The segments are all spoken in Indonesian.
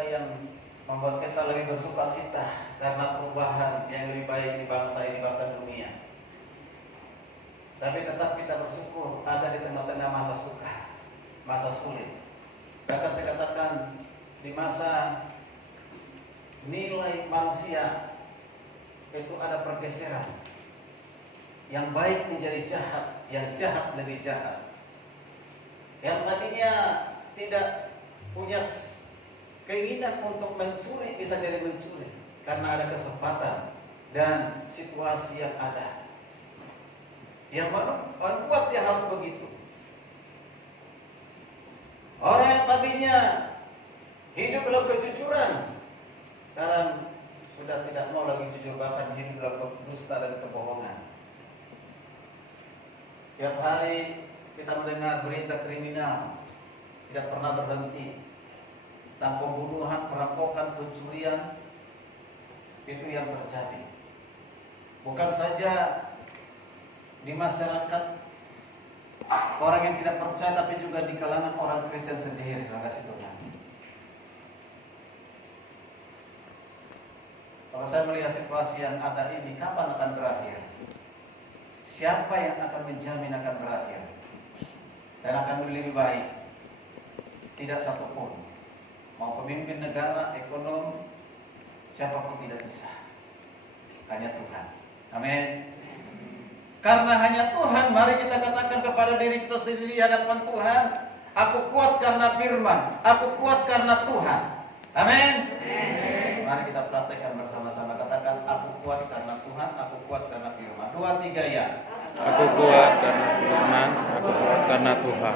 kita yang membuat kita lebih bersuka cita karena perubahan yang lebih baik di bangsa ini bahkan dunia. Tapi tetap kita bersyukur ada di tengah-tengah masa suka, masa sulit. Bahkan saya katakan di masa nilai manusia itu ada pergeseran. Yang baik menjadi jahat, yang jahat lebih jahat. Yang tadinya tidak punya keinginan untuk mencuri bisa jadi mencuri karena ada kesempatan dan situasi yang ada. Yang membuat dia harus begitu. Orang yang tadinya hidup dalam kejujuran sekarang sudah tidak mau lagi jujur, bahkan hidup dalam dusta dan kebohongan. Tiap hari kita mendengar berita kriminal tidak pernah berhenti. Tentang pembunuhan, perampokan, pencurian, itu yang terjadi. Bukan saja di masyarakat orang yang tidak percaya, tapi juga di kalangan orang Kristen sendiri. Terima kasih Tuhan. Kalau saya melihat situasi yang ada ini, kapan akan berakhir? Siapa yang akan menjamin akan berakhir dan akan lebih baik? Tidak satupun. Mau pemimpin negara, ekonom, siapapun tidak bisa. Hanya Tuhan. Amin. Karena hanya Tuhan, mari kita katakan kepada diri kita sendiri di hadapan Tuhan, aku kuat karena firman, aku kuat karena Tuhan. Amin. Mari kita praktekkan bersama-sama. Katakan, aku kuat karena Tuhan, aku kuat karena firman. 2, 3 ya. Aku kuat karena firman, aku kuat karena Tuhan.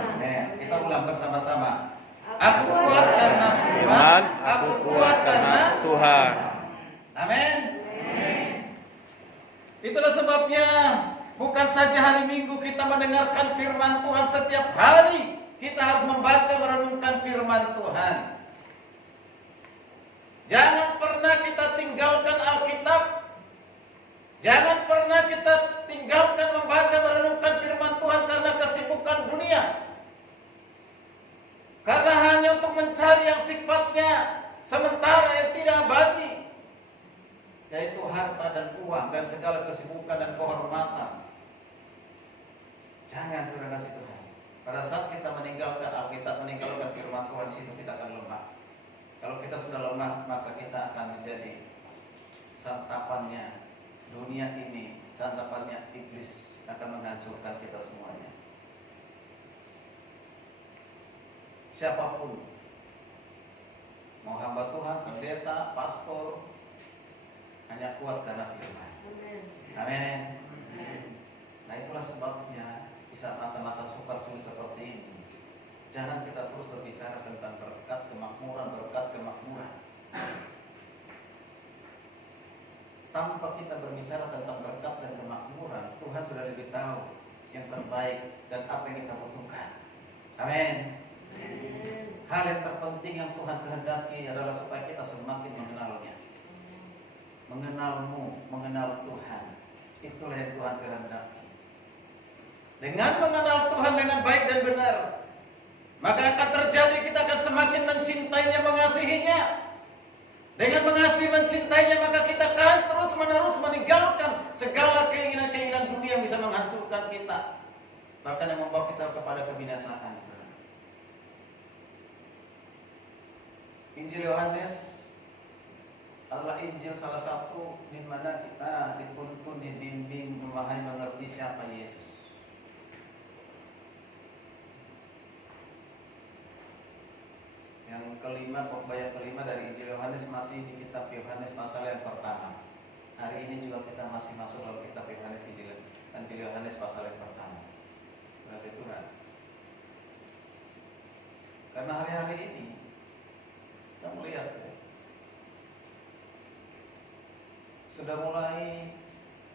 Kita ulang bersama-sama. Aku kuat karena firman, aku kuat karena Tuhan. Amin. Itulah sebabnya bukan saja hari Minggu kita mendengarkan firman Tuhan, setiap hari kita harus membaca merenungkan firman Tuhan. Jangan pernah kita tinggalkan Alkitab. Jangan pernah kita tinggalkan membaca merenungkan firman Tuhan karena kesibukan dunia. Karena hanya untuk mencari yang sifatnya sementara, yang tidak abadi, yaitu harta dan uang dan segala kesibukan dan kehormatan. Jangan, saudara kasih Tuhan. Pada saat kita meninggalkan Alkitab, meninggalkan firman Tuhan, di situ kita akan lemah. Kalau kita sudah lemah, maka kita akan menjadi santapannya dunia ini, santapannya iblis, akan menghancurkan kita semuanya. Siapapun, mau hamba Tuhan, pendeta, pastor, hanya kuat karena firman. Amin. Nah, itulah sebabnya di saat masa-masa sukar sulit seperti ini, jangan kita terus berbicara tentang berkat kemakmuran, berkat kemakmuran. Tanpa kita berbicara tentang berkat dan kemakmuran, Tuhan sudah lebih tahu yang terbaik dan apa yang kita butuhkan. Amin. Hal yang terpenting yang Tuhan kehendaki adalah supaya kita semakin mengenalnya. Mengenalmu, mengenal Tuhan. Itulah yang Tuhan kehendaki. Dengan mengenal Tuhan dengan baik dan benar, maka akan terjadi kita akan semakin mencintainya, mengasihinya. Dengan mengasihi, mencintainya, maka kita akan terus-menerus meninggalkan segala keinginan-keinginan dunia yang bisa menghancurkan kita, bahkan yang membawa kita kepada kebinasaan. Injil Yohanes adalah Injil salah satu di mana kita dituntun, dibimbing, memahami, mengerti siapa Yesus. Yang kelima, pembahasan kelima dari Injil Yohanes masih di kitab Yohanes pasal yang pertama. Hari ini juga kita masih masuk dalam kitab Yohanes, Injil Yohanes pasal yang pertama. Berarti Tuhan. Karena hari-hari ini kita melihat sudah mulai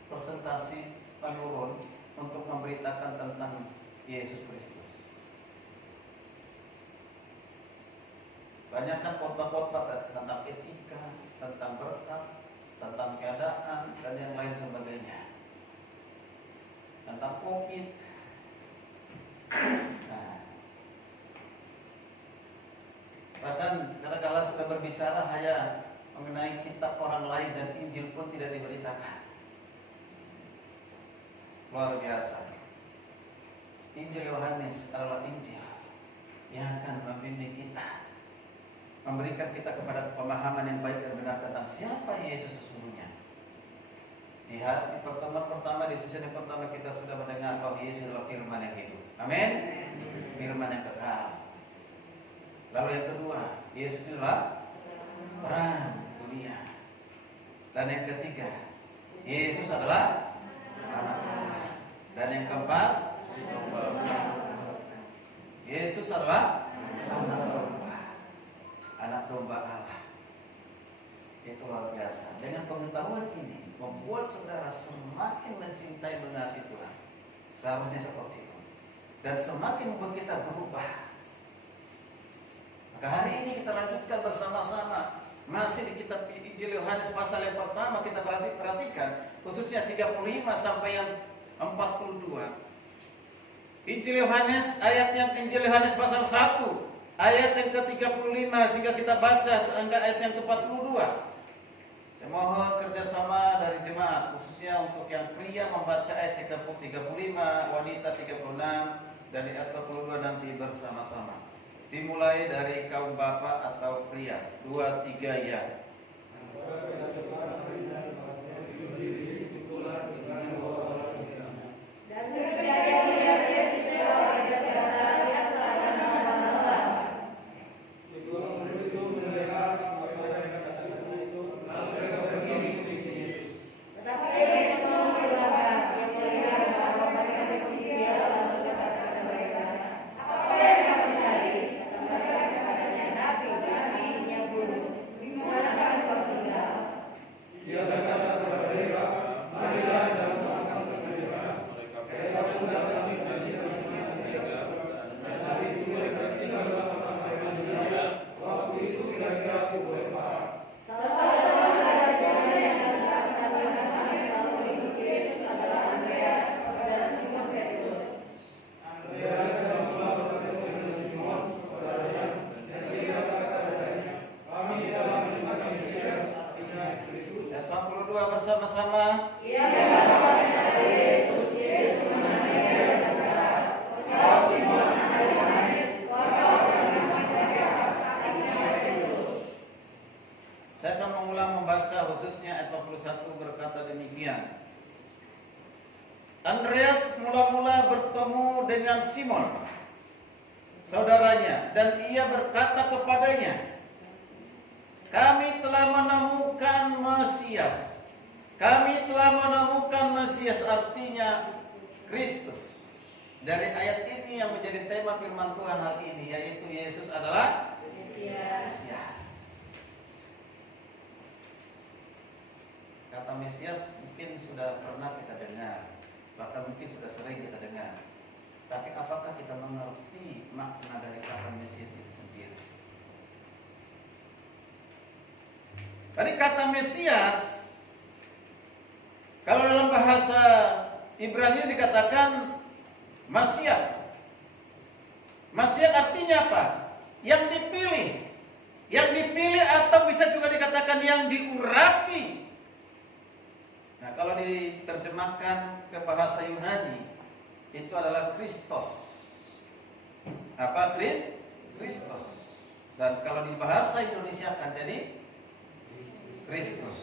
presentasi menurun untuk memberitakan tentang Yesus Kristus. Banyakkan khotbah-khotbah tentang etika, tentang berkat, tentang keadaan, dan yang lain sebagainya. Tentang COVID. Nah, bahkan kadang-kadang sudah berbicara hanya mengenai kitab orang lain dan Injil pun tidak diberitakan. Luar biasa. Injil Yohanes adalah Injil yang akan membimbing kita, memberikan kita kepada pemahaman yang baik dan benar tentang siapa Yesus sesungguhnya. Di hari pertemuan pertama, di sesi yang pertama kita sudah mendengar bahwa Yesus adalah firman yang hidup. Amin. Firman yang kekal. Lalu yang kedua, Yesus adalah terang dunia. Dan yang ketiga, Yesus adalah anak Allah. Dan yang keempat, Yesus adalah anak domba Allah. Itu luar biasa. Dengan pengetahuan ini membuat saudara semakin mencintai mengasihi Tuhan. Seharusnya seperti itu. Dan semakin membuat kita berubah. Maka hari ini kita lanjutkan bersama-sama. Masih di kitab Injil Yohanes pasal yang pertama kita perhatikan. Khususnya 35 sampai yang 42. Injil Yohanes Injil Yohanes pasal 1 ayat yang ke-35 sehingga kita baca sehingga ayat yang ke-42. Saya mohon kerjasama dari jemaat, khususnya untuk yang pria membaca ayat 35, wanita 36, dan ayat 42 nanti bersama-sama. Dimulai dari kaum bapak atau pria. 2, 3 ya. Bersama-sama. Saya akan mengulang membaca khususnya ayat 41 berkata demikian. Andreas mula-mula bertemu dengan Simon, saudaranya, dan ia berkata kepadanya, "Kami telah menemukan Mesias." Kami telah menemukan Mesias, artinya Kristus. Dari ayat ini yang menjadi tema firman Tuhan hari ini, yaitu Yesus adalah Mesias. Kata Mesias mungkin sudah pernah kita dengar, bahkan mungkin sudah sering kita dengar. Tapi apakah kita mengerti makna dari kata Mesias itu sendiri? Tadi kata Mesias, kalau dalam bahasa Ibrani dikatakan Masyiach. Masyiach artinya apa? Yang dipilih. Yang dipilih atau bisa juga dikatakan yang diurapi. Nah, kalau diterjemahkan ke bahasa Yunani, itu adalah Kristos. Apa Kristos? Dan kalau di bahasa Indonesia akan jadi Kristus.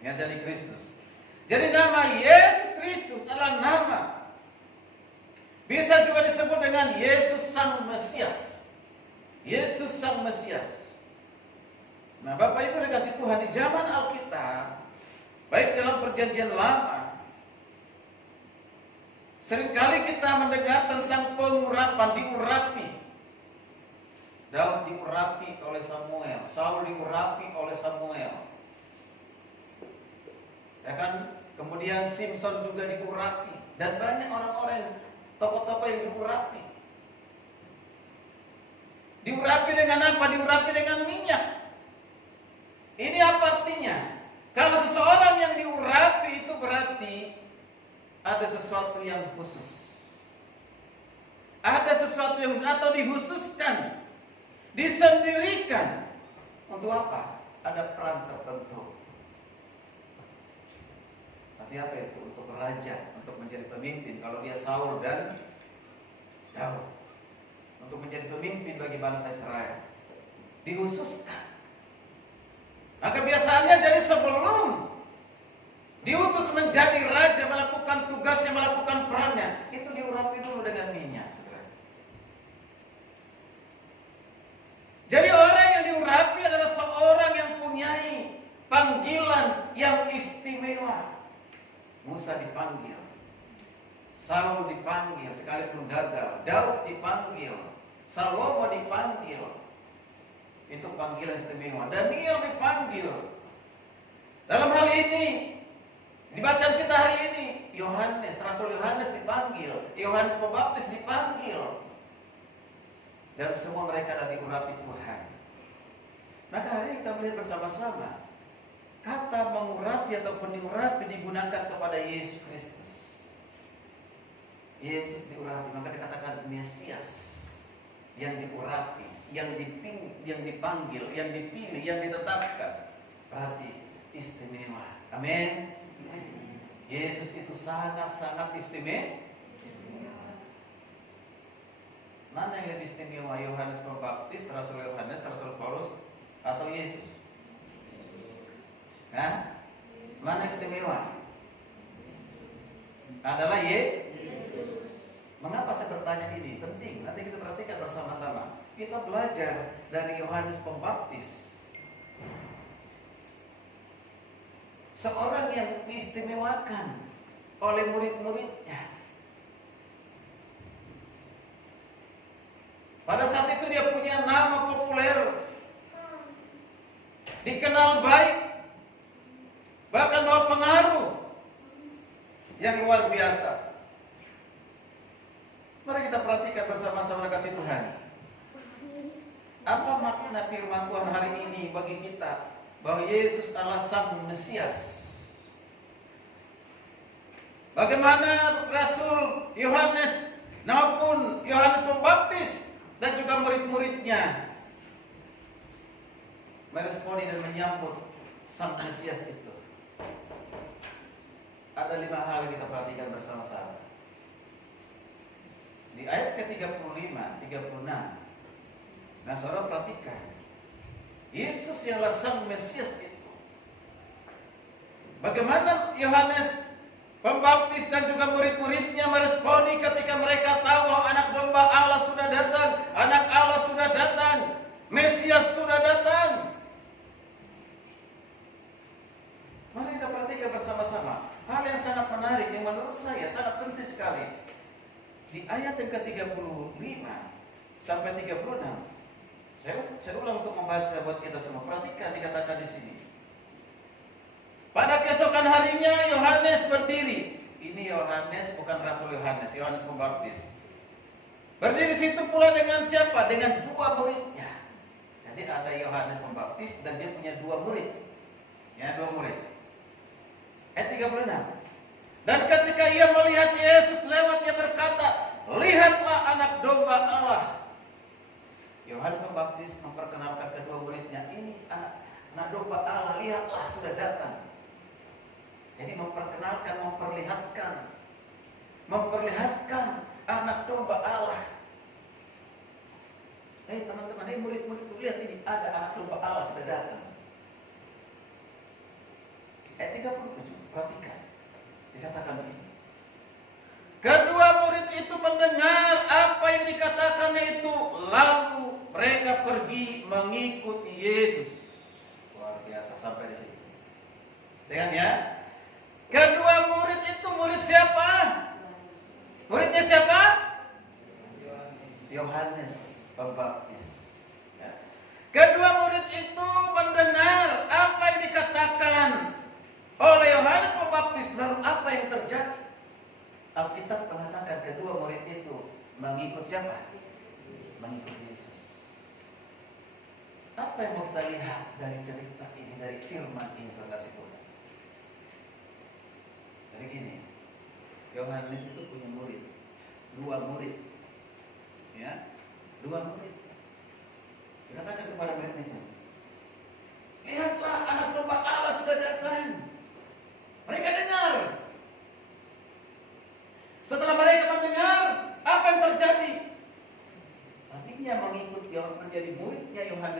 Ya, jadi Kristus. Jadi nama Yesus Kristus adalah nama. Bisa juga disebut dengan Yesus Sang Mesias. Yesus Sang Mesias. Nah, Bapak Ibu dikasih Tuhan, di zaman Alkitab, baik dalam Perjanjian Lama, seringkali kita mendengar tentang pengurapan, diurapi. Daud diurapi oleh Samuel, Saul diurapi oleh Samuel. Ya kan? Kemudian Simpson juga diurapi, dan banyak orang-orang tokoh-tokoh yang diurapi. Diurapi dengan apa? Diurapi dengan minyak. Ini apa artinya? Kalau seseorang yang diurapi itu berarti ada sesuatu yang khusus. Ada sesuatu yang khusus atau dikhususkan, disendirikan Untuk apa? Ada peran tertentu. Tapi apa itu? Untuk raja, untuk menjadi pemimpin. Kalau dia Saul dan Daud, untuk menjadi pemimpin bagi bangsa Israel, dihususkan. Maka biasanya jadi sebelum diutus menjadi raja, melakukan tugasnya, melakukan perannya, itu diurapi dulu dengan minyak. Jadi orang yang diurapi adalah seorang yang punyai panggilan yang istimewa. Musa dipanggil, Saul dipanggil sekalipun gagal, Daud dipanggil, Salomo dipanggil. Itu panggilan istimewa. Daniel dipanggil. Dalam hal ini di bacaan kita hari ini, Yohanes, Rasul Yohanes dipanggil, Yohanes Pembaptis dipanggil. Dan semua mereka adalah diurapi Tuhan. Maka hari ini kita melihat bersama-sama, kata mengurapi ataupun diurapi digunakan kepada Yesus Kristus. Yesus diurapi, maka dikatakan Mesias, yang diurapi, yang dipanggil, yang dipilih, yang ditetapkan. Berarti istimewa. Amin. Yesus itu sangat-sangat istimewa. Mana yang lebih istimewa, Yohanes Pembaptis, Rasul Yohanes, Rasul Paulus, atau Yesus? Nah, mana yang istimewa? Adalah Yesus. Mengapa saya bertanya ini? Penting, nanti kita perhatikan bersama-sama. Kita belajar dari Yohanes Pembaptis, seorang yang diistimewakan oleh murid-muridnya. Pada saat itu dia punya nama populer, dikenal baik, bahkan bawa pengaruh yang luar biasa. Mari kita perhatikan bersama-sama kasih Tuhan. Apa makna firman Tuhan hari ini bagi kita bahwa Yesus adalah Sang Mesias? Bagaimana Rasul Yohanes maupun Yohanes Pembaptis dan juga murid-muridnya meresponi dan menyambut Sang Mesias itu? Ada 5 hal yang kita perhatikan bersama-sama. Di ayat ke-35, 36. Nah, saudara perhatikan. Yesus yang adalah Sang Mesias itu. Bagaimana Yohanes Pembaptis dan juga murid-muridnya meresponi ketika mereka tahu bahwa anak domba Allah sudah datang, anak Allah sudah datang, Mesias sudah datang. Mari kita perhatikan bersama-sama hal yang sangat menarik yang menurut saya sangat penting sekali. Di ayat yang ke-35 sampai 36. Saya ulang untuk membaca buat kita semua. Perhatikan dikatakan di sini. Pada keesokan harinya Yohanes berdiri. Ini Yohanes, bukan Rasul Yohanes, Yohanes Pembaptis. Berdiri situ pula dengan siapa? Dengan 2 muridnya. Jadi ada Yohanes Pembaptis dan dia punya 2 murid. Ya, 2 murid. Ayat 36. Dan ketika ia melihat Yesus lewat, ia berkata, "Lihatlah anak domba Allah." Yohanes Pembaptis memperkenalkan kedua muridnya, ini anak domba Allah, lihatlah sudah datang. Jadi memperkenalkan, memperlihatkan anak domba Allah. Teman-teman, ini murid-murid, lihat ini ada anak domba Allah sudah datang. Ayat 37, perhatikan. Dikatakan begini. Kedua murid itu mendengar apa yang dikatakannya itu, lalu mereka pergi mengikuti Yesus. Luar biasa sampai di sini. Dengan ya? Kedua murid itu murid siapa? Muridnya siapa? Yohanes Pembaptis. Ya. Kedua murid itu mendengar apa yang dikatakan oleh Yohanes Pembaptis. Lalu apa yang terjadi? Alkitab mengatakan kedua murid itu mengikut siapa? Mengikut Yesus. Apa yang mau kita lihat dari cerita ini, dari firman ini, saudara Tuhan? Jadi gini, Yohanes itu punya murid, 2 murid, ya, 2 murid. Dikatakan kepada murid itu,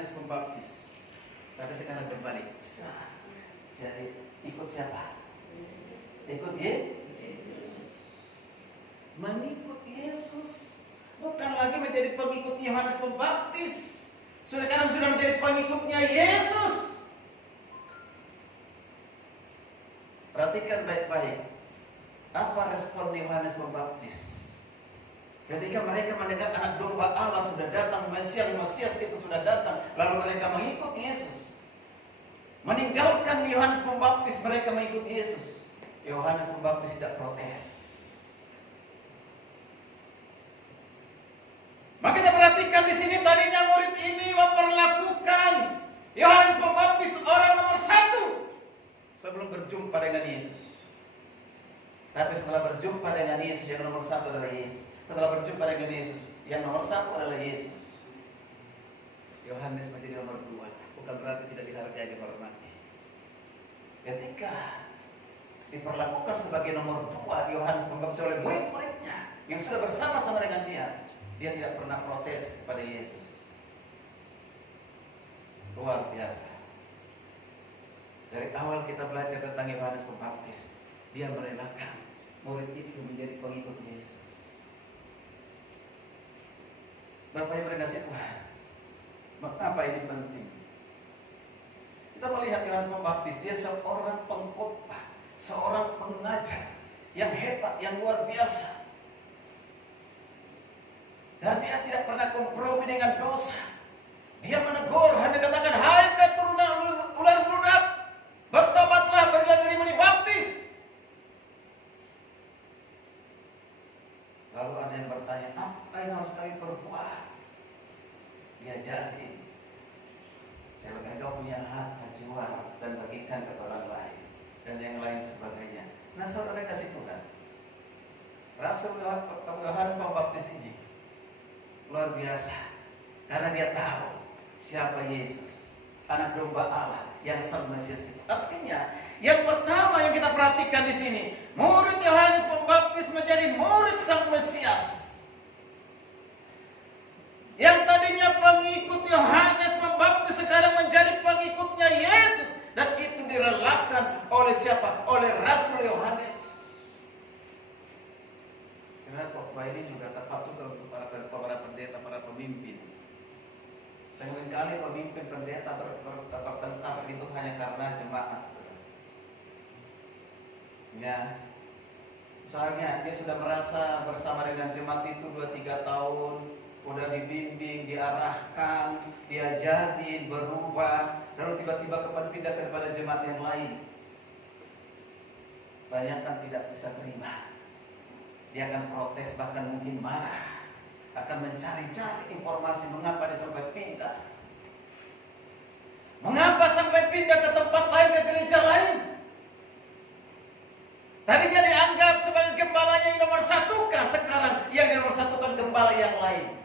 Yohanes Pembaptis. Tapi sekarang berbalik. Jadi ikut siapa? Ikut Yesus. Mengikut Yesus. Bukan lagi menjadi pengikut Yohanes Pembaptis. Sekarang sudah menjadi pengikutnya Yesus. Perhatikan baik-baik. Apa respon Yohanes Pembaptis? Ketika mereka mendengar anak domba Allah sudah datang, Mesias itu sudah datang, lalu mereka mengikut Yesus. Meninggalkan Yohanes Pembaptis, mereka mengikut Yesus. Yohanes Pembaptis tidak protes. Maka kita perhatikan di sini tadinya murid ini memperlakukan Yohanes Pembaptis orang nomor 1 sebelum berjumpa dengan Yesus. Tapi setelah berjumpa dengan Yesus, yang nomor 1 adalah Yesus. Setelah berjumpa dengan Yesus, yang nomor 1 adalah Yesus. Yohanes menjadi nomor 2. Bukan berarti tidak dihargai, dihormati. Ketika diperlakukan sebagai nomor 2 Yohanes Pembaptis oleh murid-muridnya yang sudah bersama-sama dengan dia tidak pernah protes kepada Yesus. Luar biasa. Dari awal kita belajar tentang Yohanes Pembaptis, dia merelakan murid itu menjadi pengikut Yesus. Bapak Ibu kasih Tuhan, mengapa ini penting? Kita melihat Yohanes Pembaptis, dia seorang pengkhotbah, seorang pengajar yang hebat, yang luar biasa. Dan dia tidak pernah kompromi dengan dosa. Dia menegur, hanya katakan, hai keturunan ular beludak, bertobatlah, berilah dirimu dibaptis. Lalu ada yang bertanya, apa yang harus kami perbuat? Dia jadi, jika engkau punya harta, jual dan bagikan kepada orang lain dan yang lain sebagainya. Nah, saudara kasih Tuhan, Rasul Yohanes Pembaptis ini luar biasa, karena dia tahu siapa Yesus, anak domba Allah yang sang Mesias itu. Artinya, yang pertama yang kita perhatikan di sini, murid Yohanes Pembaptis menjadi murid sang Mesias. Yang tadinya pengikut Yohanes Pembaptis sekarang menjadi pengikutnya Yesus, dan itu direlakan oleh siapa? Oleh Rasul Yohanes. Karena khotbah ini juga tepat juga untuk para pendeta, para pemimpin. Seringkali pemimpin pendeta bertengkar itu hanya karena jemaat. Ya, misalnya dia sudah merasa bersama dengan jemaat itu 2-3 tahun, udah dibimbing, diarahkan, diajarin, berubah, lalu tiba-tiba pindah kepada jemaat yang lain. Banyak kan tidak bisa terima. Dia akan protes, bahkan mungkin marah, akan mencari-cari informasi mengapa dia sampai pindah. Mengapa sampai pindah ke tempat lain, ke gereja lain? Tadinya dianggap sebagai gembalanya yang nomor 1 kan, sekarang yang nomor 1 kan gembala yang lain.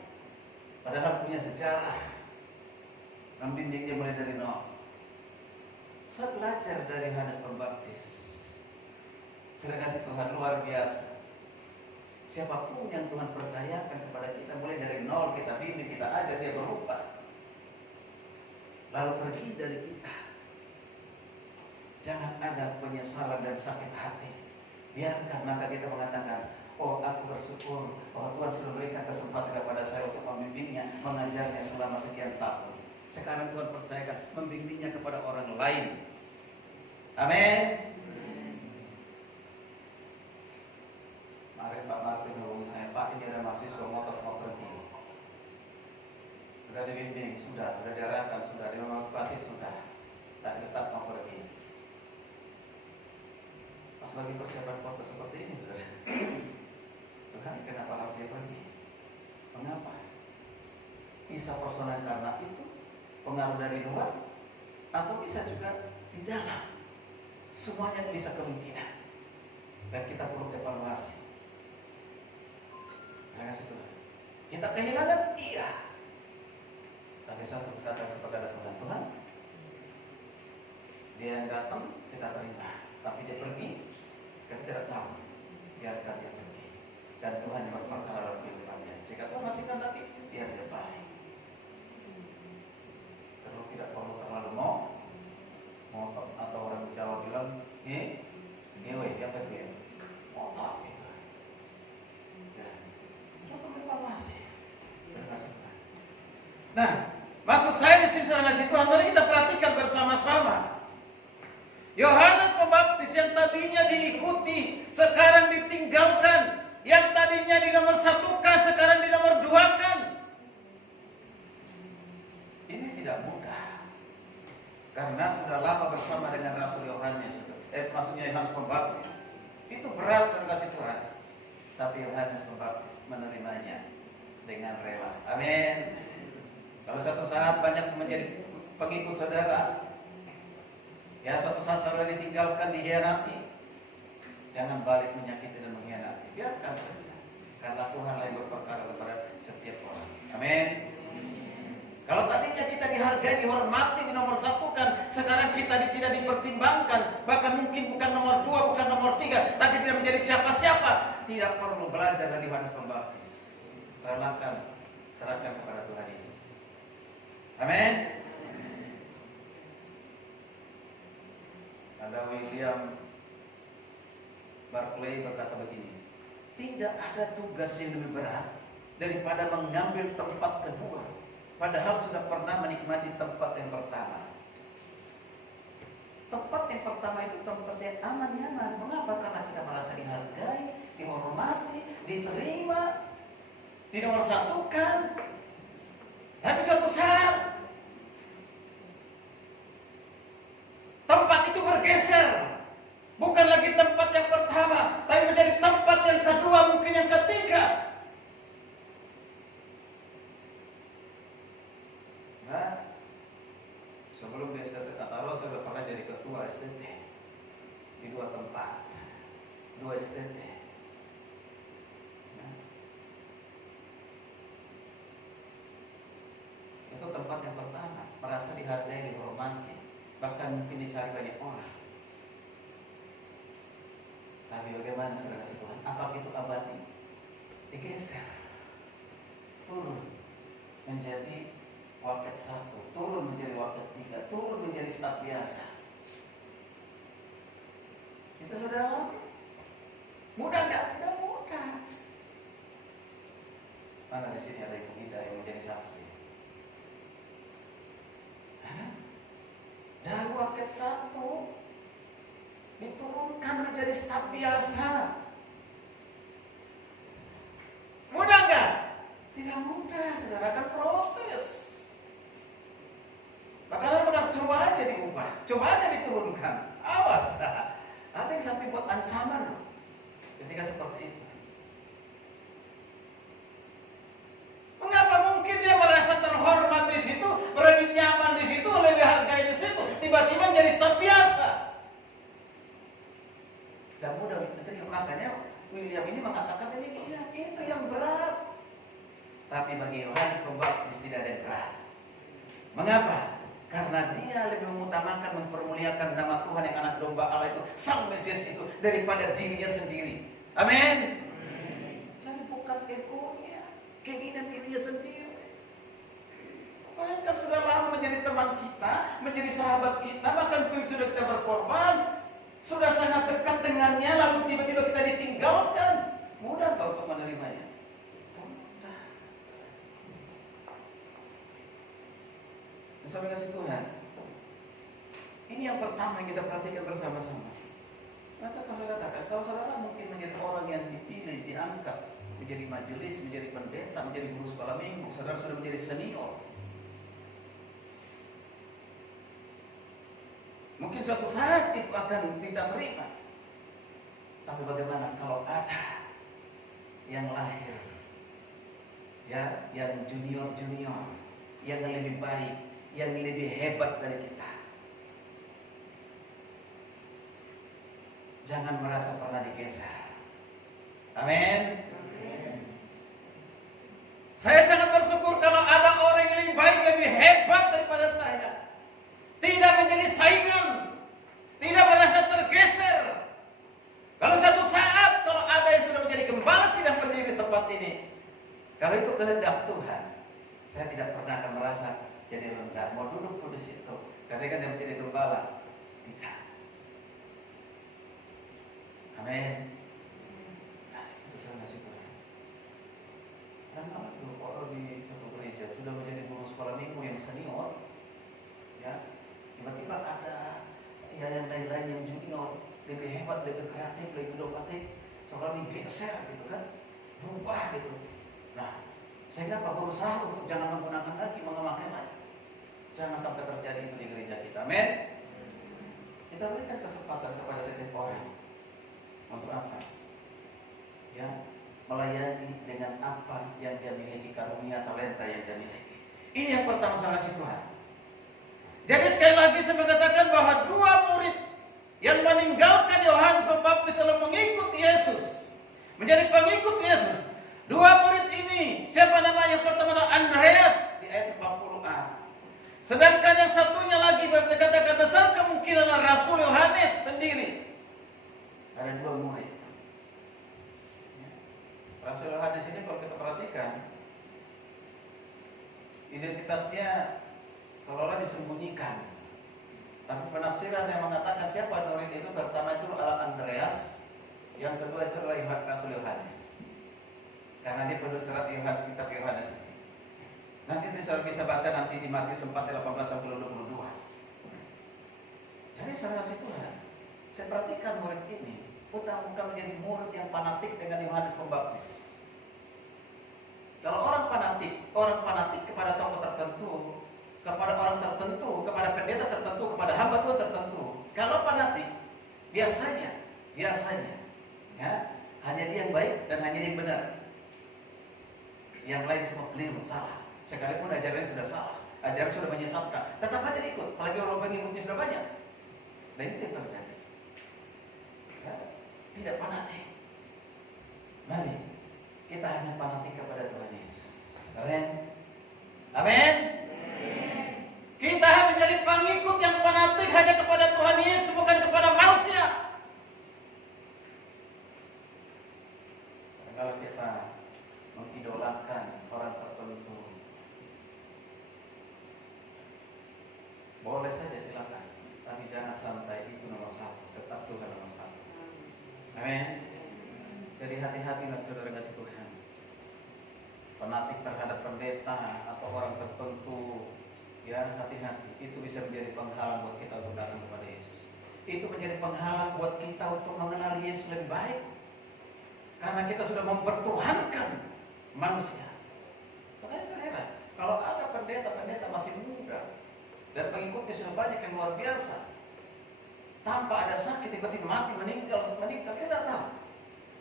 Padahal punya sejarah, membimbingnya mulai dari nol. Saya belajar dari Yohanes Pembaptis. Saya kasih Tuhan luar biasa. Siapapun yang Tuhan percayakan kepada kita, mulai dari nol kita bimbing, kita ajar, dia berubah, lalu pergi dari kita. Jangan ada penyesalan dan sakit hati. Biarkan, maka kita mengatakan, oh aku bersyukur bahwa Tuhan sudah berikan kesempatan kepada saya untuk membimbingnya, mengajarnya selama sekian tahun. Sekarang Tuhan percayakan membimbingnya kepada orang lain. Amin. Kemarin Pak Martin ngomong saya, Pak, ini ada mahasiswa motor mau pergi. Sudah dibimbing, sudah diarahkan, sudah dimotivasi, sudah. Tak tetap mau pergi. Pas lagi persiapan foto seperti ini, Tuhan, kenapa harus dia pergi? Mengapa? Bisa personal karena itu, pengaruh dari luar, atau bisa juga di dalam. Semuanya bisa kemungkinan. Dan kita perlu evaluasi. Kita kehilangan, iya. Tapi satu kata kepada Tuhan, Tuhan, dia yang datang kita terima, tapi dia pergi, kita tidak tahu. Biarkan dia pergi. Dan Tuhan yang berperkara dalam kehidupannya. Jika Tuhan masih kehendaki, biar dia balik. Nah, maksud saya di sini saudara kasih Tuhan, mari kita perhatikan bersama-sama. Yohanes Pembaptis yang tadinya diikuti, sekarang ditinggalkan. Yang tadinya di nomor satukan, sekarang di nomor duakan. Ini tidak mudah. Karena sudah lama bersama dengan Rasul Yohanes, maksudnya Yohanes Pembaptis. Itu berat saudara kasih Tuhan. Tapi Yohanes Pembaptis menerimanya dengan rela. Amin. Kalau suatu saat banyak menjadi pengikut saudara, ya suatu saat saudara ditinggalkan, dihianati, jangan balik menyakiti dan mengkhianati. Biarkan saja. Karena Tuhan yang berperkara kepada setiap orang. Amin. Kalau tadinya kita dihargai, dihormati, dinomor satukan, sekarang kita tidak dipertimbangkan, bahkan mungkin bukan nomor 2, bukan nomor 3, tapi tidak menjadi siapa-siapa. Tidak perlu belajar dari Yohanes Pembaptis. Relakan, serahkan kepada Tuhan Yesus. Amin. Ada William Barclay berkata begini, tidak ada tugas yang lebih berat daripada mengambil tempat kedua, padahal sudah pernah menikmati tempat yang pertama. Tempat yang pertama itu tempat yang aman, nyaman. Mengapa? Karena kita merasa dihargai, dihormati, diterima, dinomorsatukan. Tapi suatu saat tempat itu bergeser. Bukan lagi tempat yang pertama, tapi menjadi tempat yang kedua, mungkin yang ketiga. Nah, sebelum di STT Tataro, saya sudah pernah jadi ketua STT di 2 tempat, 2 STT. Nah, itu tempat yang pertama, merasa dihargai, dihormati, bahkan mungkin dicari banyak orang. Tapi bagaimana saudara kasih Tuhan? Apakah itu abadi? Digeser, turun menjadi waket 1, turun menjadi waket 3, turun menjadi staf biasa. Itu saudara, mudah nggak? Tidak mudah. Mana di sini ada Ibu Ida yang menjadi saksi? Hah? Dari waket 1 diturunkan menjadi staf biasa. Mudah nggak? Tidak mudah, saudara, akan protes. Bahkan coba aja diubah, coba aja diturunkan. Awas, ada yang sampai buat ancaman ketika seperti itu. Mengapa mungkin dia merasa terhormat di situ, lebih nyaman di situ, lebih dihargai di situ, tiba-tiba jadi staf biasa? Tidak mudah, makanya William ini mengatakan demikian. Itu yang berat. Tapi bagi Yohanes Pembaptis tidak ada yang berat. Mengapa? Karena dia lebih mengutamakan, mempermuliakan nama Tuhan yang anak domba Allah itu, Sang Mesias itu, daripada dirinya sendiri. Amin. Jadi bukan egonya, keinginan dirinya sendiri. Bahkan sudah lama menjadi teman kita, menjadi sahabat kita, bahkan sudah kita berkorban, sudah sangat dekat dengannya, lalu tiba-tiba kita ditinggalkan. Mudah kau untuk menerimanya? Mudah. Sampai kasih Tuhan. Ini yang pertama yang kita perhatikan bersama-sama. Maka kalau saya katakan, kalau saudara mungkin menjadi orang yang dipilih, diangkat menjadi majelis, menjadi pendeta, menjadi guru sekolah minggu, saudara sudah menjadi senior. Mungkin suatu saat itu akan tidak terima. Tapi bagaimana kalau ada yang lahir, ya, yang junior-junior, yang lebih baik, yang lebih hebat dari kita? Jangan merasa pernah digeser. Amin. Saya sangat bersyukur kalau ada orang yang lebih baik, lebih hebat daripada saya. Tidak menjadi saingan, tidak merasa tergeser. Kalau suatu saat, kalau ada yang sudah menjadi gembala sidang berdiri di tempat ini, kalau itu kehendak Tuhan, saya tidak pernah akan merasa jadi rendah. Mau duduk pun di situ, ketika dia menjadi gembala, tidak. Amin. Nah, itu saya kasih Tuhan. Dan kalau orang di satu gereja sudah menjadi guru sekolah minggu, tiba-tiba ada ya yang lain-lain yang junior lebih hebat, lebih kreatif, lebih inovatif, soalnya digeser gitu kan, berubah gitu. Nah, sehingga Pak berusaha untuk jangan menggunakan lagi, mengemakai lagi. Jangan sampai terjadi itu di gereja kita. Amin. Kita berikan kesempatan kepada setiap orang untuk apa? Ya, melayani dengan apa yang dia miliki, karunia, talenta yang dia miliki. Ini yang pertama saya kasih Tuhan. Jadi sekali lagi saya mengatakan bahwa dua murid yang meninggalkan Yohanes Pembaptis dalam mengikuti Yesus, menjadi pengikut Yesus. Dua murid ini, siapa namanya? Yang pertama Andreas di ayat 40a. Sedangkan yang satunya lagi dikatakan besar kemungkinan Rasul Yohanes sendiri. Ada dua murid. Rasul Yohanes ini kalau kita perhatikan, identitasnya seolah-olah disembunyikan. Tapi penafsiran yang mengatakan siapa murid itu, pertama itu adalah Andreas, yang kedua itu adalah Rasul Yohanes. Karena dia penulis surat Yohanes, kitab Yohanes. Nanti kita bisa baca nanti di Matius 4:18-22. Jadi saya kasih Tuhan, saya perhatikan murid ini, bukan menjadi murid yang fanatik dengan Yohanes Pembaptis. Kalau orang fanatik kepada tokoh tertentu, kepada orang tertentu, kepada pendeta tertentu, kepada hamba Tuhan tertentu. Kalau fanatik, biasanya, ya, hanya dia yang baik dan hanya dia yang benar. Yang lain semua keliru, salah. Sekalipun ajarannya sudah salah, ajaran sudah menyesatkan, tetap aja ikut. Apalagi orang pengikutnya sudah banyak. Dan itu yang terjadi. Ya, tidak fanatik. Mari kita hanya fanatik kepada Tuhan Yesus. Amin. Amin. Kita menjadi pengikut yang fanatik hanya kepada Tuhan Yesus, bukan kepada manusia. Kalau kita mengidolakan orang tertentu, boleh saja silakan, tapi jangan sampai itu nomor satu. Tetap Tuhan nomor satu. Amin. Jadi hati-hatilah saudara kasih Tuhan. Fanatik terhadap pendeta atau orang tertentu, ya hati-hati. Itu bisa menjadi penghalang buat kita untuk datang kepada Yesus. Itu menjadi penghalang buat kita untuk mengenal Yesus lebih baik. Karena kita sudah mempertuhankan manusia. Makanya saya heran, kalau ada pendeta masih muda dan pengikutnya sudah banyak yang luar biasa, tanpa ada sakit tiba-tiba mati, meninggal, kita tidak tahu.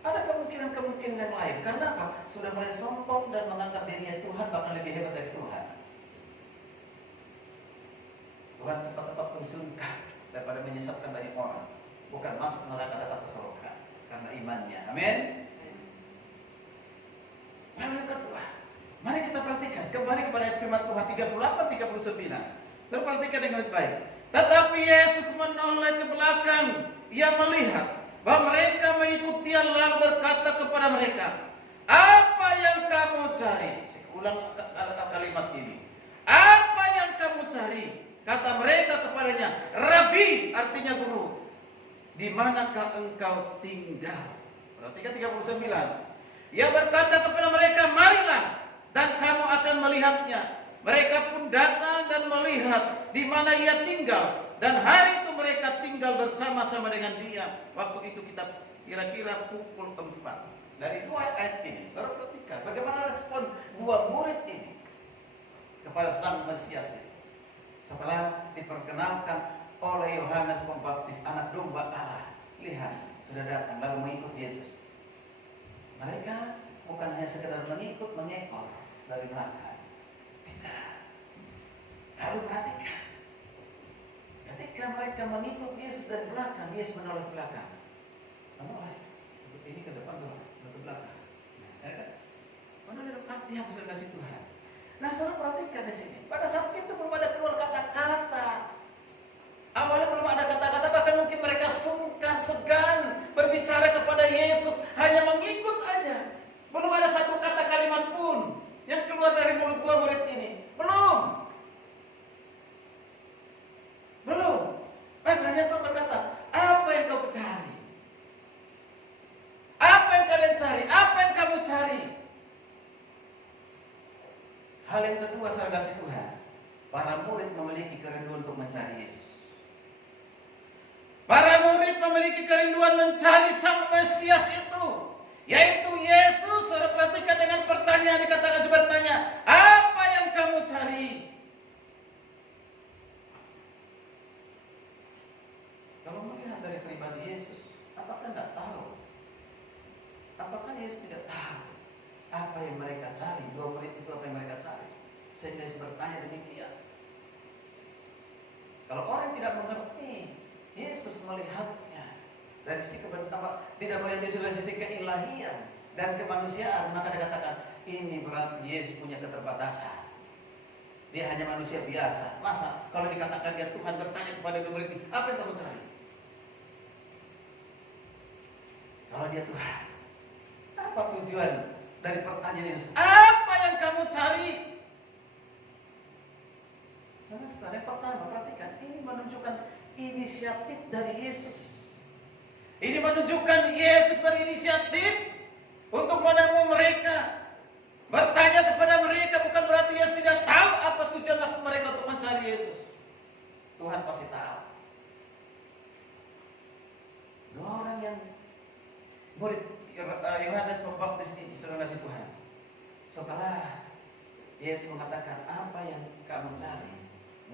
Ada kemungkinan yang lain. Karena apa? Sudah mulai sombong dan menganggap dirinya Tuhan, bahkan lebih hebat dari Tuhan. Tuhan cepat-cepat pensiunkan daripada menyesatkan banyak orang. Bukan masuk neraka, tetap ke surga karena imannya. Amin. Lalu yang kedua, mari kita perhatikan kembali kepada firman Tuhan 38-39. Saya perhatikan dengan baik. Tetapi Yesus menoleh ke belakang, ia melihat bahwa mereka mengikuti Dia, lalu berkata kepada mereka, apa yang kamu cari? Saya ulang kalimat ini. Apa yang kamu cari? Kata mereka kepadanya, Rabi, artinya guru, di manakah engkau tinggal? Perhatikan 39. Ia berkata kepada mereka, marilah dan kamu akan melihatnya. Mereka pun datang dan melihat di mana ia tinggal. Dan hari itu mereka tinggal bersama-sama dengan dia. Waktu itu kita kira-kira pukul 4. Dari dua ayat ini, saudara perhatikan bagaimana respon dua murid ini kepada Sang Mesias ini. Setelah diperkenalkan oleh Yohanes Pembaptis, anak domba Allah. Lihat, sudah datang lalu mengikut Yesus. Mereka bukan hanya sekedar mengekor dari belakang. Tidak. Lalu perhatikan. Ketika mereka mengikut Yesus dari belakang, Yesus menoleh ke belakang. Menoleh. Ini ke depan tuh, ke belakang. Ya kan? Menoleh arti yang bisa dikasih Tuhan. Nah, saudara perhatikan di sini. Pada saat itu belum ada keluar kata-kata. Awalnya belum ada kata-kata, bahkan mungkin mereka sungkan, segan berbicara kepada Yesus, hanya mengikut aja. Belum ada satu kata kalimat pun yang keluar dari mulut dua murid ini. Belum. Makanya Tuhan berkata, apa yang kau cari? Apa yang kalian cari? Apa yang kamu cari? Hal yang kedua saya kasih Tuhan, para murid memiliki kerinduan untuk mencari Yesus. memiliki kerinduan mencari Sang Mesias itu, yaitu Yesus. Saudara perhatikan dengan pertanyaan, dikatakan bertanya, apa yang kamu cari? Kalau melihat dari pribadi Yesus, apakah tidak tahu? Apakah Yesus tidak tahu apa yang mereka cari? 2 murid itu apa yang mereka cari? Sehingga Yesus bertanya demikian. Kalau orang tidak mengerti, Yesus melihatnya dari sisi kebenaran, tidak melihat Yesus dari sisi keilahian dan kemanusiaan, maka dikatakan ini berarti Yesus punya keterbatasan. Dia hanya manusia biasa. Masa kalau dikatakan dia Tuhan bertanya kepada murid ini, apa yang kamu cari? Kalau dia Tuhan, apa tujuan dari pertanyaan Yesus? Apa yang kamu cari? Saudara, yang pertama, perhatikan, ini menunjukkan inisiatif dari Yesus. Ini menunjukkan Yesus berinisiatif untuk menemui mereka, bertanya kepada mereka. Bukan berarti Yesus tidak tahu apa tujuan maksud mereka untuk mencari Yesus. Tuhan pasti tahu. 2 orang yang murid Yohanes Pembaptis ini sudah kasih Tuhan. Setelah Yesus mengatakan apa yang kamu cari,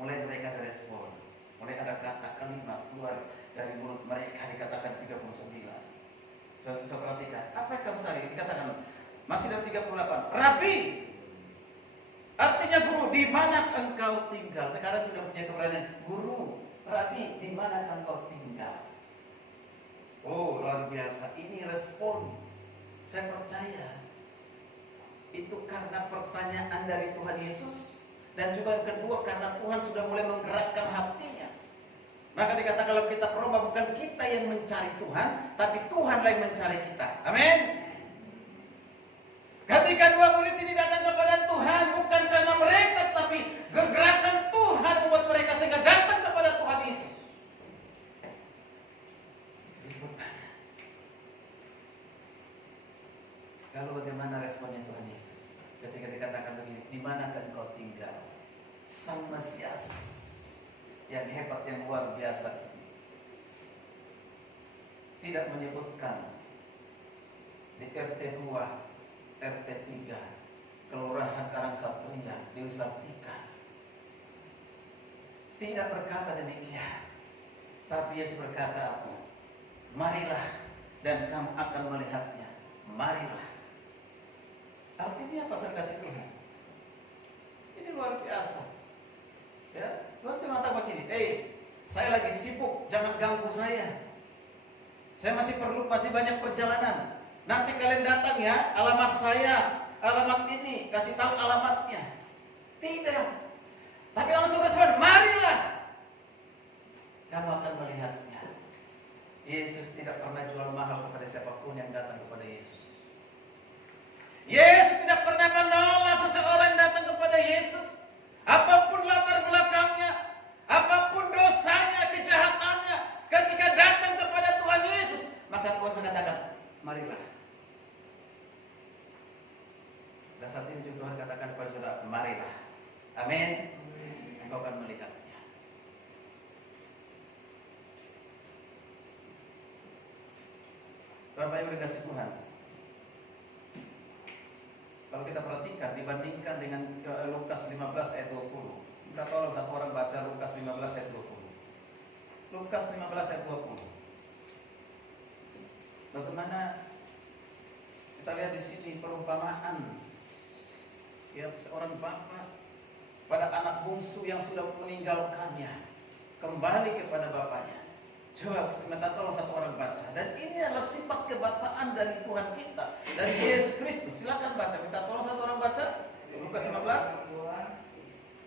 mulai mereka ada respon, mulai ada kata kalimat keluar dari mulut mereka, dikatakan 39. Saya perhatikan, apa yang kamu cari? Dikatakan masih dari 38. Rabi, artinya guru, di mana engkau tinggal? Sekarang sudah punya keberanian. Guru, Rabi, di mana engkau tinggal? Oh, luar biasa. Ini respon. Saya percaya itu karena pertanyaan dari Tuhan Yesus, dan juga yang kedua karena Tuhan sudah mulai menggerakkan hatinya. Maka dikatakan kalau kita Roma, bukan kita yang mencari Tuhan, tapi Tuhanlah yang mencari kita. Amin. Ketika 2 murid ini datang kepada Tuhan, bukan karena mereka, tapi gerakan Tuhan membuat mereka sehingga datang kepada Tuhan Yesus. Disebutkan. Lalu bagaimana responnya Tuhan Yesus ketika dikatakan begini, di manakah engkau tinggal? Sang Mesias yang hebat, yang luar biasa ini tidak menyebutkan di RT 2, RT 3, Kelurahan Karangsatria, Dewi Sartika. Tidak berkata demikian, tapi Yesus berkata apa? Marilah dan kamu akan melihatnya. Marilah. Artinya apa, saya kasih Tuhan? Ini luar biasa. Ya, terus mengatakan begini, saya lagi sibuk, jangan ganggu saya. Saya masih banyak perjalanan. Nanti kalian datang ya, alamat saya, alamat ini, kasih tahu alamatnya. Tidak. Tapi langsung respon, marilah. Kamu akan melihatnya. Yesus tidak pernah jual mahal kepada siapapun yang datang kepada Yesus. Yesus tidak pernah menolak seseorang yang datang kepada Yesus. Apapun latar belakangnya, apapun dosanya, kejahatannya, ketika datang kepada Tuhan Yesus, maka Tuhan mengatakan, marilah. Dan saat ini Tuhan katakan kepada saudara, marilah. Amin. Engkau akan melihatnya. Bapak Ibu dikasih Tuhan, kalau kita perhatikan, dibandingkan dengan Lukas 15 ayat 20, kita tolong satu orang baca Lukas 15 ayat 20. Lukas 15 ayat 20. Bagaimana kita lihat di sini perumpamaan seorang bapak pada anak bungsu yang sudah meninggalkannya, kembali kepada bapaknya. Coba minta tolong satu orang baca. Dan ini adalah sifat kebapaan dari Tuhan kita, dari Yesus Kristus. Silakan baca. Minta tolong satu orang baca. Lukas 15.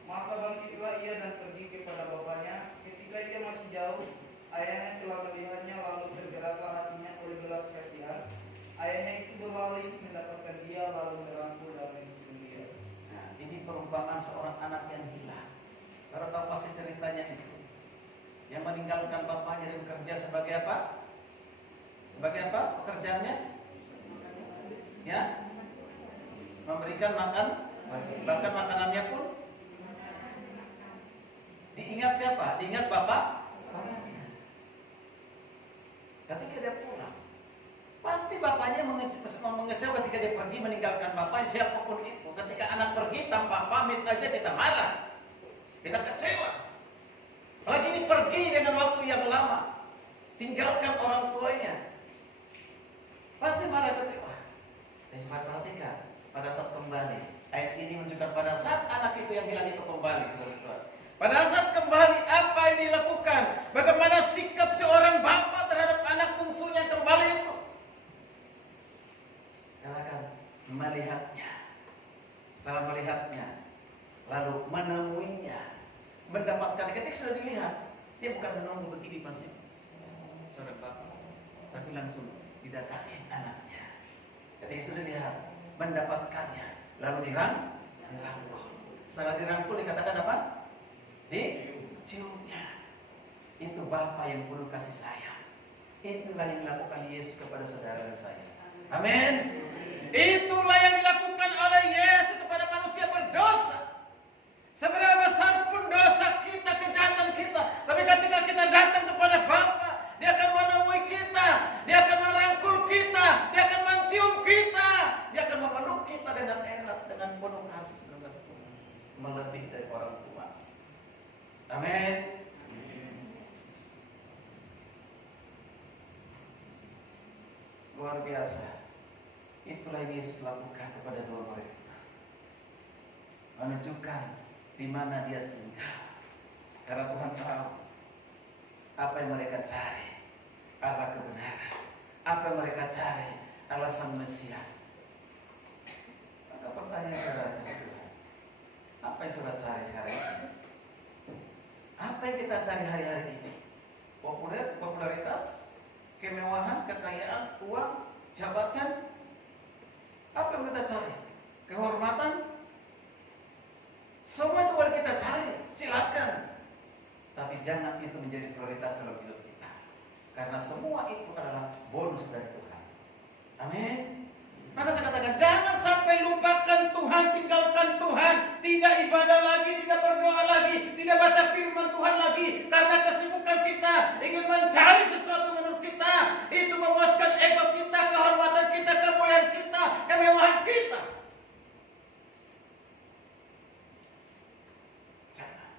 Maka bangkitlah ia dan pergi kepada bapaknya. Ketika ia masih jauh, ayahnya telah melihatnya, lalu tergeraklah hatinya oleh belas kasihan. Ayahnya itu berlari mendapatkan dia, lalu merangkul dan mencium dia. Nah, ini perumpamaan seorang anak yang hilang. Saudara tahu pasti ceritanya itu. Yang meninggalkan bapaknya dan bekerja sebagai apa? Sebagai apa pekerjaannya? Ya, memberikan makan, bahkan makanannya pun diingat siapa? Diingat bapak. mengecewa ketika dia pergi meninggalkan bapak, siapapun itu. Ketika anak pergi tanpa pamit aja kita marah, kita kecewa. Apalagi ini pergi dengan waktu yang lama, tinggalkan orang tuanya, pasti marah, kecewa. Dan coba perhatikan pada saat kembali, ayat ini menunjukkan pada saat anak itu yang hilang itu kembali, saudara-saudara. Pada saat kembali, apa yang dilakukan? Bagaimana sikap seorang bapak terhadap anak bungsunya yang kembali itu? Katakan melihatnya, setelah melihatnya, lalu menemuinya, mendapatkan. Ketika sudah dilihat, dia bukan menunggu begini masih seorang bapak, tapi langsung didatangi anaknya. Ketika sudah dilihat, mendapatkannya, lalu dirangkul. Setelah dirangkul dikatakan apa? Diciumnya. Itu Bapa yang penuh kasih sayang. Itulah yang dilakukan Yesus kepada saudara dan saya. Amin. Itulah yang dilakukan oleh Yesus kepada manusia berdosa. Seberapa besar pun dosa kita, kejahatan kita, tapi ketika kita datang kepada Bapa, Dia akan menemui kita, Dia akan merangkul kita, Dia akan mencium kita, Dia akan memeluk kita dengan erat, dengan penuh kasih, melebihi dari orang tua. Amin. Luar biasa. Itulah yang Yesus lakukan kepada dua murid itu. Menunjukkan di mana dia tinggal. Karena Tuhan tahu apa yang mereka cari, Allah kebenaran. Apa yang mereka cari, Allah Sang Mesias. Maka pertanyaan saudara keseluruhan, apa yang saudara cari sekarang ini? Apa yang kita cari hari-hari ini? Popularitas, kemewahan, kekayaan, uang, jabatan. Apa yang kita cari? Kehormatan. Semua itu boleh kita cari, silakan. Tapi jangan itu menjadi prioritas dalam hidup kita. Karena semua itu adalah bonus dari Tuhan. Amin. Maka saya katakan, jangan sampai lupakan Tuhan, tinggalkan Tuhan, tidak ibadah lagi, tidak berdoa lagi, tidak baca firman Tuhan lagi, karena kesibukan kita ingin mencari sesuatu menurut kita, itu memuaskan ego kita, kehormatan kita, kemuliaan kita, kemewahan kita. Jangan.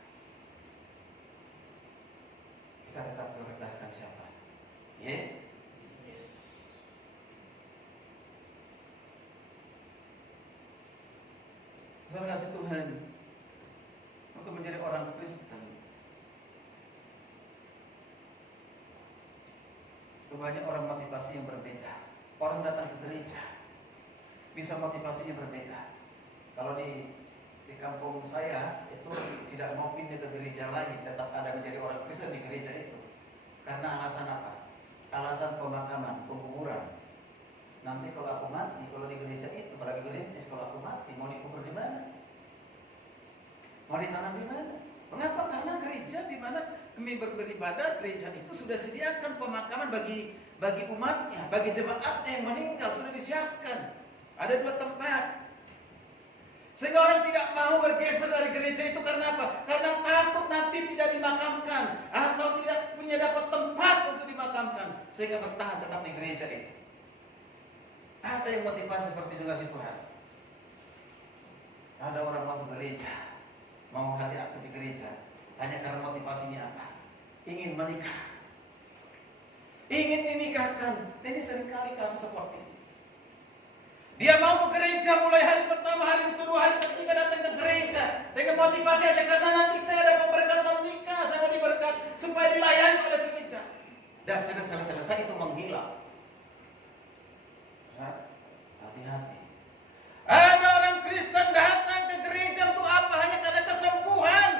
Kita tetap prioritaskan siapa? Ya. Terima kasih Tuhan untuk menjadi orang Kristen. Banyak orang motivasi yang berbeda. Orang datang ke gereja bisa motivasinya berbeda. Kalau di kampung saya itu tidak mau pindah ke gereja lagi, tetap ada menjadi orang Kristen di gereja itu. Karena alasan apa? Alasan pemakaman, penguburan. Nanti kalau aku mati, kalau di gereja itu, apalagi gereja, kalau aku mati, mau dikubur di mana? Mau ditanam di mana? Mengapa? Karena gereja di mana kami beribadah, gereja itu sudah sediakan pemakaman bagi umatnya, bagi jemaatnya yang meninggal, sudah disiapkan. Ada 2 tempat. Sehingga orang tidak mau bergeser dari gereja itu karena apa? Karena takut nanti tidak dimakamkan atau tidak punya dapat tempat untuk dimakamkan, sehingga bertahan tetap di gereja itu. Ada yang motivasi seperti kasih Tuhan. Ada orang mau ke gereja, mau hari aktif di gereja, hanya karena motivasinya apa? Ingin menikah, ingin dinikahkan. Ini seringkali kasus seperti ini. Dia mau ke gereja mulai hari pertama, hari kedua, hari ketiga datang ke gereja dengan motivasi aja karena nanti saya ada pemberkatan nikah, saya mau diberkat supaya dilayani oleh gereja. Dan selesai itu menghilang. Hati-hati. Ada orang Kristen datang ke gereja untuk apa? Hanya karena kesembuhan,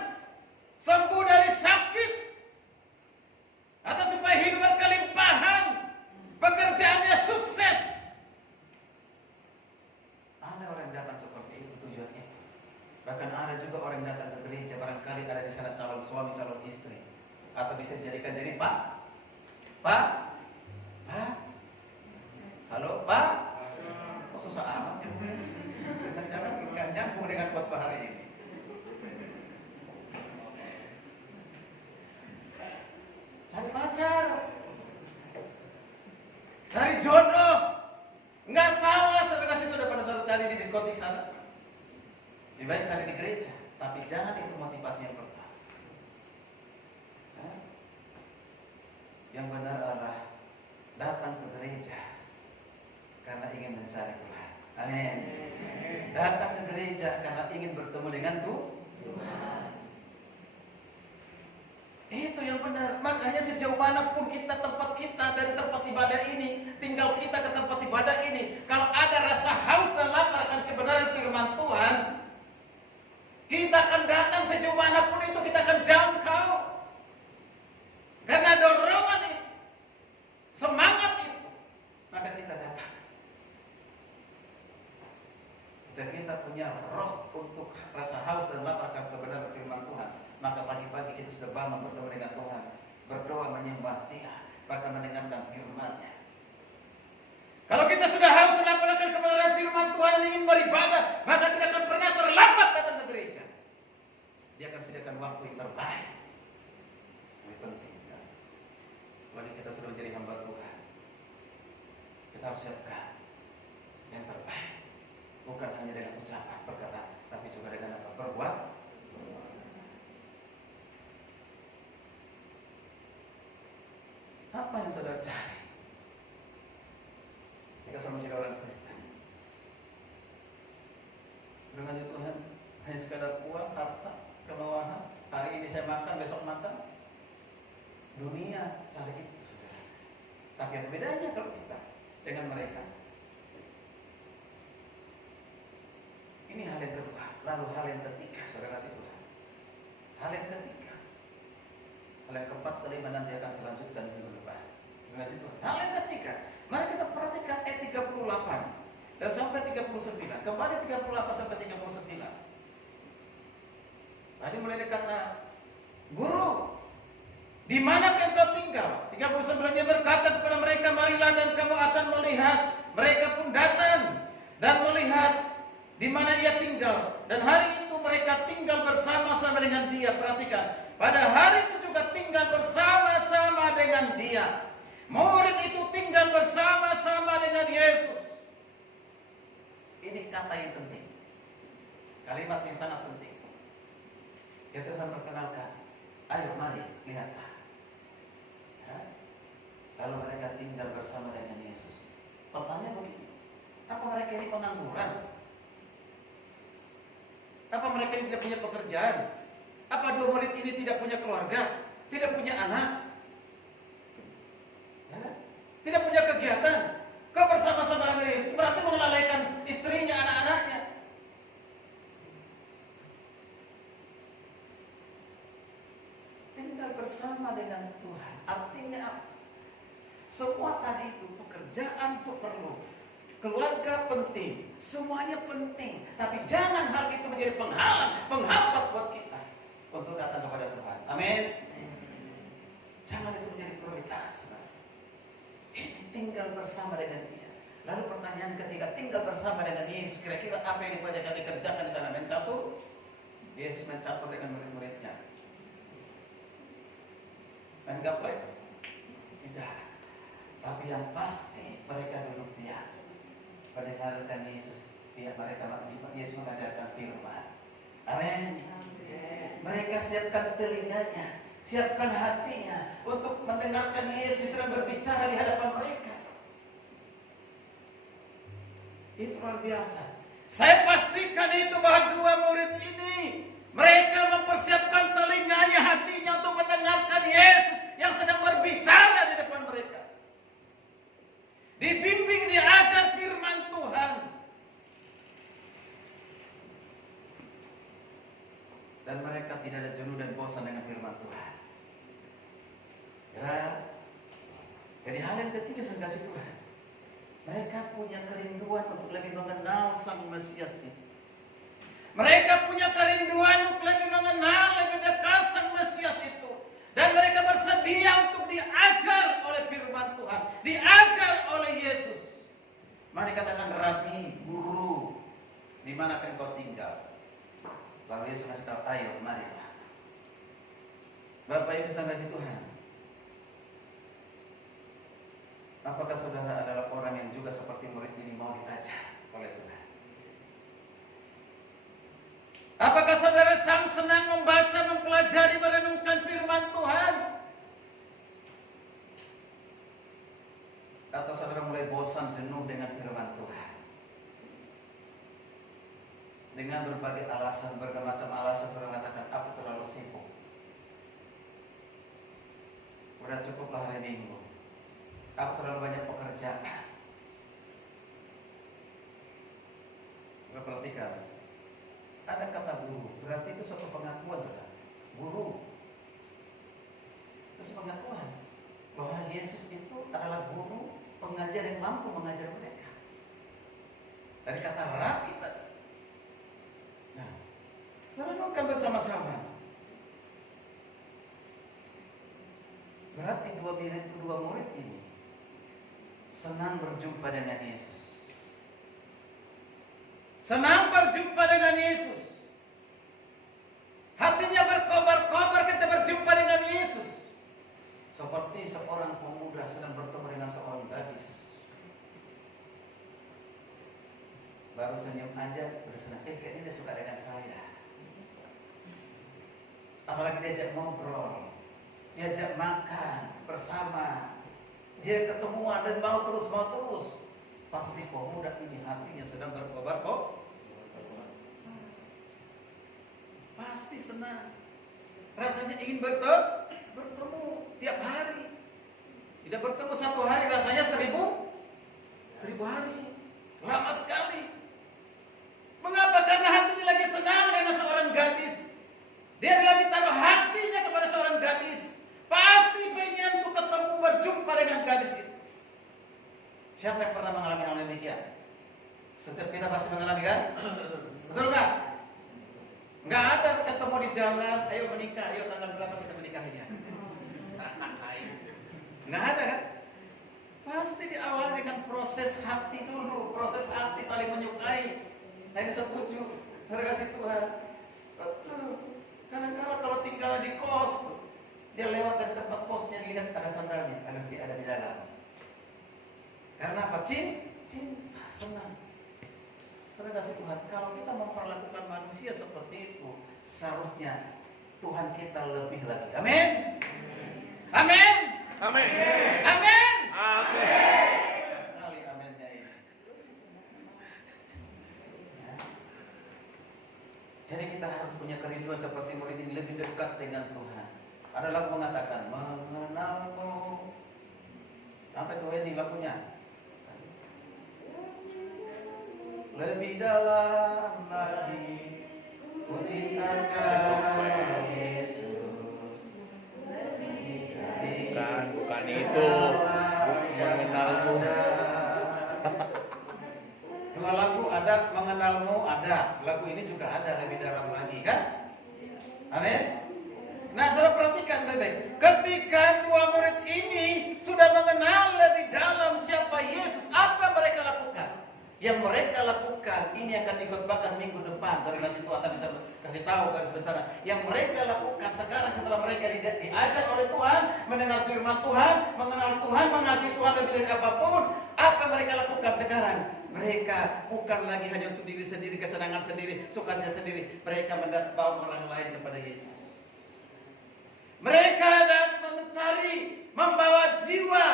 sembuh dari sakit, atau supaya hidup berkelimpahan, pekerjaannya sukses. Ada orang yang datang seperti itu tujuannya. Bahkan ada juga orang yang datang ke gereja, barangkali ada di sana calon suami, calon istri, atau bisa dijadikan jadi Pak, halo Pak, kok susah amat ya? Dengan cara nggak nyambung dengan khotbah hari ini. Cari pacar, cari jodoh, nggak diskotik sana. Lebih baik cari di gereja, tapi jangan itu motivasi yang pertama. Yang benar adalah datang ke gereja karena ingin mencari Tuhan. Amin. Datang ke gereja karena ingin bertemu dengan Tuhan. Itu yang benar. Makanya sejauh manapun kita, tempat kita dari tempat ibadah ini, tinggal kita ke tempat ibadah ini, kalau ada rasa haus dan lapar akan kebenaran firman Tuhan, kita akan datang sejauh manapun itu, kita akan jangkau. Karena dorongan itu, semangat itu, maka kita datang. Kita punya roh untuk rasa haus dan lapar akan kebenaran firman Tuhan, maka pagi-pagi kita sudah bangun bertemu dengan Tuhan, berdoa menyembah Dia, bahkan mendengarkan firman-Nya. Kalau kita sudah haus dan lapar akan kebenaran firman Tuhan dan ingin beribadah, maka tidak akan pernah terlambat datang ke gereja. Dia akan sediakan waktu yang terbaik. Ini penting sekali. Kalau kita sudah menjadi hamba Tuhan, kita harus siapkan yang terbaik. Bukan hanya dengan ucapan, perkataan, tapi juga dengan apa? Perbuatan. Apa yang saudara cari? Kita sama jadi orang Kristen. Terima kasih Tuhan. Hanya sekadar uang, harta, kemewahan. Hari ini saya makan, besok makan. Dunia cari itu, saudara. Tapi apa bedanya kalau kita dengan mereka? Ini hal yang kedua. Lalu hal yang ketiga, saudara kasih Tuhan. Hal yang ketiga. Hal yang keempat, kelima nanti akan saya lanjutkan minggu depan. Terima kasih Tuhan. Hal yang ketiga, mari kita perhatikan ayat 38 dan sampai 39. Kembali 38 sampai 39. Tadi mulai dikata, Guru, di mana engkau tinggal? 39 dia berkata kepada mereka, marilah dan kamu akan melihat. Mereka pun datang dan melihat di mana ia tinggal, dan hari itu mereka tinggal bersama-sama dengan dia. Perhatikan, pada hari itu juga tinggal bersama-sama dengan dia. Murid itu tinggal bersama-sama dengan Yesus. Ini kata yang penting, kalimat yang sangat penting. Ya Tuhan perkenalkan, ayo mari lihatlah. Lalu mereka tinggal bersama dengan Yesus. Pertanyaan begini, apa mereka ini pengangguran? Apa mereka ini tidak punya pekerjaan? Apa dua murid ini tidak punya keluarga? Tidak punya anak? Tidak punya kegiatan? Kau bersama-sama dengan Yesus berarti melalaikan istrinya, anak-anaknya. Tinggal bersama dengan Tuhan. Artinya apa? Semua tadi itu pekerjaan itu perlu. Keluarga penting, semuanya penting, tapi jangan hal itu menjadi penghalang, penghambat buat kita untuk datang kepada Tuhan. Amin. Jangan itu menjadi prioritas. Ini tinggal bersama dengan Dia. Lalu pertanyaan ketiga, tinggal bersama dengan Yesus, kira-kira apa yang dikerjakan di sana? Mencatur? Yesus mencatur dengan murid-muridnya. Main gaplek? Tidak. Tapi yang pasti mereka duduk diam, mendengarkan Yesus. Yesus mengajarkan firman. Amin. Mereka siapkan telinganya, siapkan hatinya untuk mendengarkan Yesus sedang berbicara di hadapan mereka. Itu luar biasa. Saya pastikan itu bahwa dua murid ini, mereka mempersiapkan telinganya, hatinya untuk mendengarkan Yesus yang sedang berbicara di depan mereka. Dibimbing, diajar firman Tuhan. Dan mereka tidak ada jenuh dan bosan dengan firman Tuhan. Ya. Jadi hal yang ketiga saya kasih Tuhan, mereka punya kerinduan untuk lebih mengenal Sang Mesias itu. Mereka punya kerinduan untuk lebih mengenal, lebih dekat Sang Mesias itu. Dan mereka bersedia untuk diajar oleh firman Tuhan, diajar oleh Yesus. Mari katakan, Rabi, Guru, di mana engkau tinggal? Lalu Yesus kasih tahu, ayo, marilah. Bapak Ibu kasih Tuhan, apakah saudara adalah orang yang juga seperti murid ini mau diajar oleh Tuhan? Apakah saudara senang membaca, mempelajari, merenungkan firman Tuhan? Atau saudara mulai bosan, jenuh dengan firman Tuhan? Dengan berbagai alasan, berbagai macam alasan saudara mengatakan, aku terlalu sibuk. Udah cukuplah hari Minggu. Aku terlalu banyak pekerjaan. Perhatikan, ada kata guru, berarti itu suatu pengakuan, saudara. Guru, itu pengakuan bahwa Yesus itu adalah guru, pengajar yang mampu mengajar mereka. Dari kata rabi tadi. Nah, renungkan bersama-sama. Berarti dua murid ini senang berjumpa dengan Yesus. Senang berjumpa dengan Yesus. Hatinya berkobar-kobar ketika berjumpa dengan Yesus. Seperti seorang pemuda sedang bertemu dengan seorang gadis. Baru senyum aja, bersenang. Kayaknya dia suka dengan saya. Apalagi diajak ngobrol, diajak makan bersama, dia ketemuan dan mau terus. Pasti pemuda ini hatinya sedang berkobar kok. Pasti senang. Rasanya ingin bertemu tiap hari. Tidak bertemu satu hari rasanya 1000 hari. Lama sekali. Mengapa? Karena hatinya lagi senang dengan seorang gadis. Dia lagi taruh hatinya kepada seorang gadis. Pasti pengen untuk ketemu, berjumpa dengan gadis itu. Siapa yang pernah mengalami hal demikian? Setiap kita pasti mengalami, kan? Betul nggak? Nggak ada ketemu di jalan, ayo menikah, ayo tanggal berapa kita menikahnya? Nggak ada, kan? Pasti diawali dengan proses hati dulu, proses hati saling menyukai. Nah ini setuju, kasih Tuhan. Betul. Kadang-kadang kalau tinggal di kos, dia lewat dari tempat kosnya, lihat ada sandalnya, ada di dalam. Karena apa? Cinta, senang. Terima kasih Tuhan. Kalau kita memperlakukan manusia seperti itu, seharusnya Tuhan kita lebih lagi. Amin. Amin. Amin. Amin. Amin. Sekali aminnya ini. Jadi kita harus punya kerinduan seperti murid ini, lebih dekat dengan Tuhan. Ada lagu mengatakan mengenalmu. Sampai tuh ini lagunya. Lebih dalam lagi ku cintakan Yesus. Bukan itu. Mengenalmu. Dua lagu ada, mengenalmu ada. Lagu ini juga ada, lebih dalam lagi, kan? Amin. Nah, saudara perhatikan baik-baik. Ketika dua murid ini sudah mengenal lebih dalam siapa Yesus, apa mereka lakukan? Yang mereka lakukan ini akan dikhotbahkan minggu depan. Saudara kasih Tuhan bisa kasih tahu garis besar. Yang mereka lakukan sekarang setelah mereka diajar oleh Tuhan, mendengar firman Tuhan, mengenal Tuhan, mengasihi Tuhan lebih dari apapun, apa mereka lakukan sekarang? Mereka bukan lagi hanya untuk diri sendiri, kesenangan sendiri, sukacita sendiri. Mereka membawa orang lain kepada Yesus. Mereka dan mencari, membawa jiwa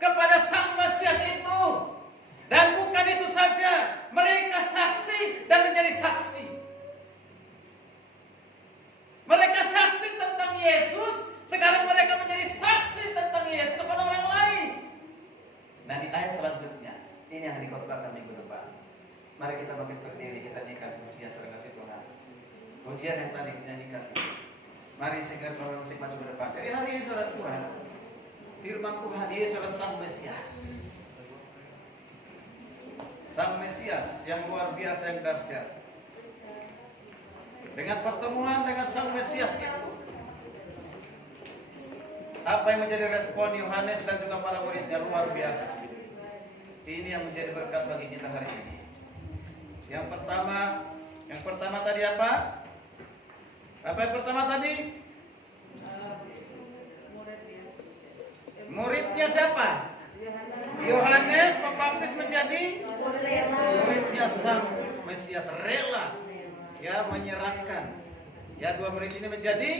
kepada Sang Mesias itu. Dan bukan itu saja, mereka saksi dan menjadi saksi. Mereka saksi tentang Yesus, sekarang mereka menjadi saksi tentang Yesus kepada orang lain. Nah di ayat selanjutnya, ini yang dikhotbahkan minggu depan. Mari kita bangkit berdiri, kita nyanyikan pujian saudara kasih Tuhan. Pujian yang tadi kita nyanyikan. Mari segera musik maju ke depan. Jadi hari ini saudara Tuhan, firman Tuhan Yesus adalah Sang Mesias. Sang Mesias yang luar biasa, yang dahsyat. Dengan pertemuan dengan Sang Mesias itu, apa yang menjadi respon Yohanes dan juga para muridnya luar biasa. Ini yang menjadi berkat bagi kita hari ini. Yang pertama tadi apa? Apa yang pertama tadi? Muridnya siapa? Yohanes Pembaptis menjadi muridnya Sang Mesias, rela ya menyerahkan ya dua murid ini menjadi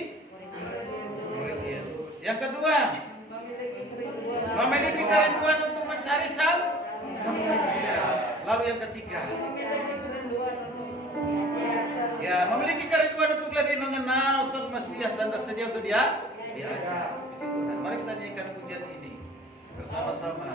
murid Yesus. Yang kedua, memiliki kerinduan untuk mencari Sang Mesias. Lalu yang ketiga, ya memiliki kerinduan untuk lebih mengenal Sang Mesias dan bersedia untuk dia diajar. Puji Tuhan. Mari kita nyanyikan pujian ini bersama-sama.